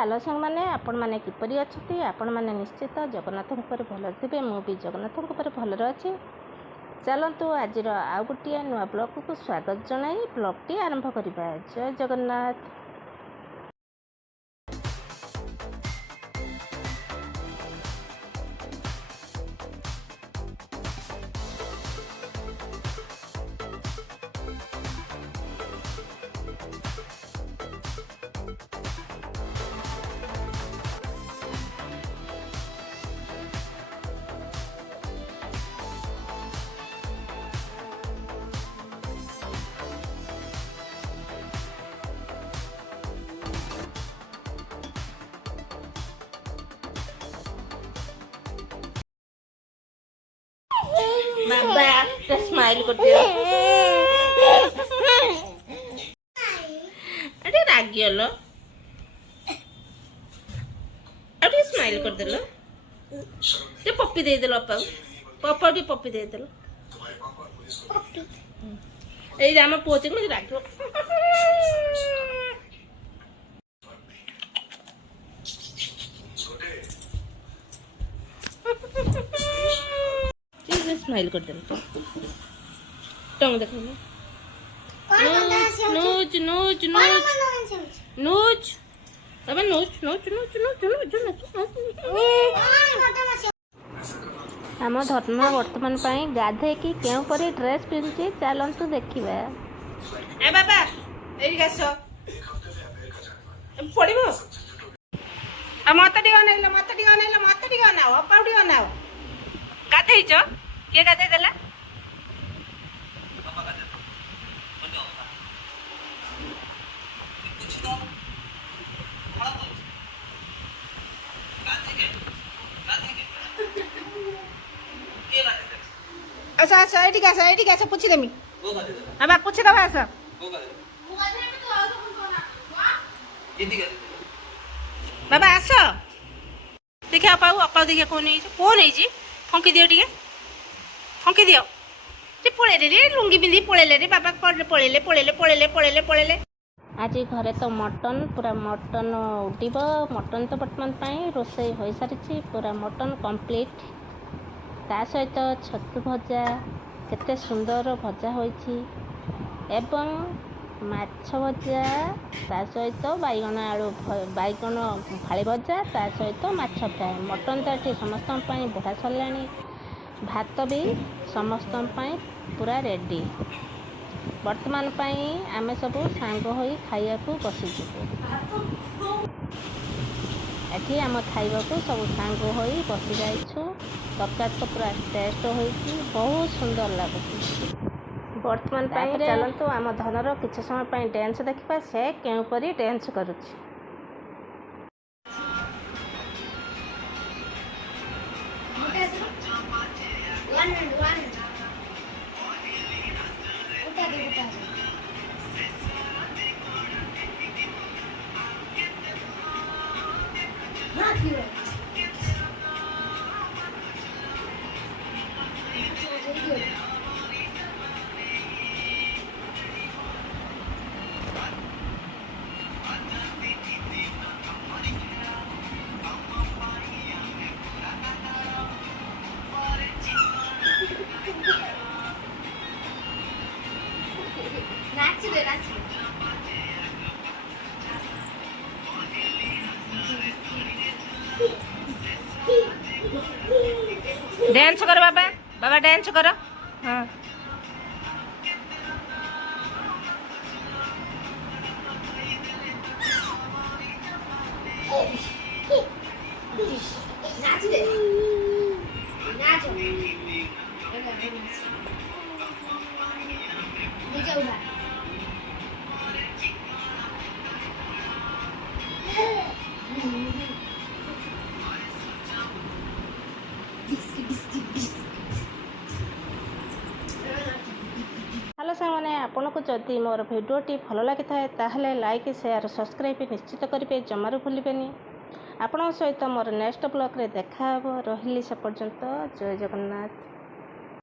Hello सांग मैंने आपण मैंने किपरि अच्छी आपण मैंने निश्चित जगन्नाथ भल थे मुझे जगन्नाथ भल अच्छी चलतु आज आउ गोटे नुआ ब्लॉग को स्वागत जनाई ब्लॉगटी आरंभ करवा। जय जगन्नाथ। बाबा स्माइल कर दियो। अरे रागियोलो अरे स्माइल कर देलो। ते पप्पी दे देलो पापा टी पप्पी दे देलो। ए रामा पोचे को रागियो। स्माइल कर दे टंग देख नोच नोच नोच नोच अबे नोच नोच नोच नोच आम धर्म वर्तमान पाई गाधे की केउ परी ड्रेस पिंधि चलंतु देखिबा। ए बाबा एई गासो पड़िबो आ मत डी अनाओ अपाउडी अनाओ गाधेइचो के गाधे देला पापा गाधे बंद हो कुछ तो बड़ा बोल गाधे के के गाधे दे अच्छा एटी कैसे पूछ देमी वो गाधे दे अब पूछ दबा ऐसा वो गाधे में तो आओ तो कौन ना हिंदी गाधे बाबा आसो देखिए अपाऊ देखिए कौन है जी फंकी दियो टिके फंकी दियो रे पळेले रे लुंगी पिंधि पळेले रे बाबा पळेले आज घरे तो मटन पूरा मटन उठिब मटन तो वर्तमान पाई रोषेई हो सारी पूरा मटन कंप्लीट ता सहित छतु भजा केते सुंदर भजा होइछि एवं माछ भजा ता सहित बैगन आलू बैगन फाड़ी भजा ता सहित माछ फ्राए मटन तो ये समस्त बढ़ा सरलानी भात भी समस्त पूरा रेडी वर्तमान पाई आमे सब सांग होई खाइया को बसीचु एठी आम खाइबा को सब सांग होई बसी जाइछु तरकारी तो पूरा टेस्ट होइछि बहुत सुंदर लागुछि वर्तमान पाई चलंतु आम धनर किछ समय पाई डांस देखिबा से केउ परी डांस करूछि। डांस करो बाबा बाबा डांस करो हाँ नाच दे नाच हेलो सामने आपन को जदि मोर भिडियोटी भल लगी था लाइक शेयर सब्सक्राइब निश्चित करेंगे जमार भूलें। आपण सहित मोर नेक्स्ट ब्लॉग रे देखा रही से पर्यंत जय जगन्नाथ।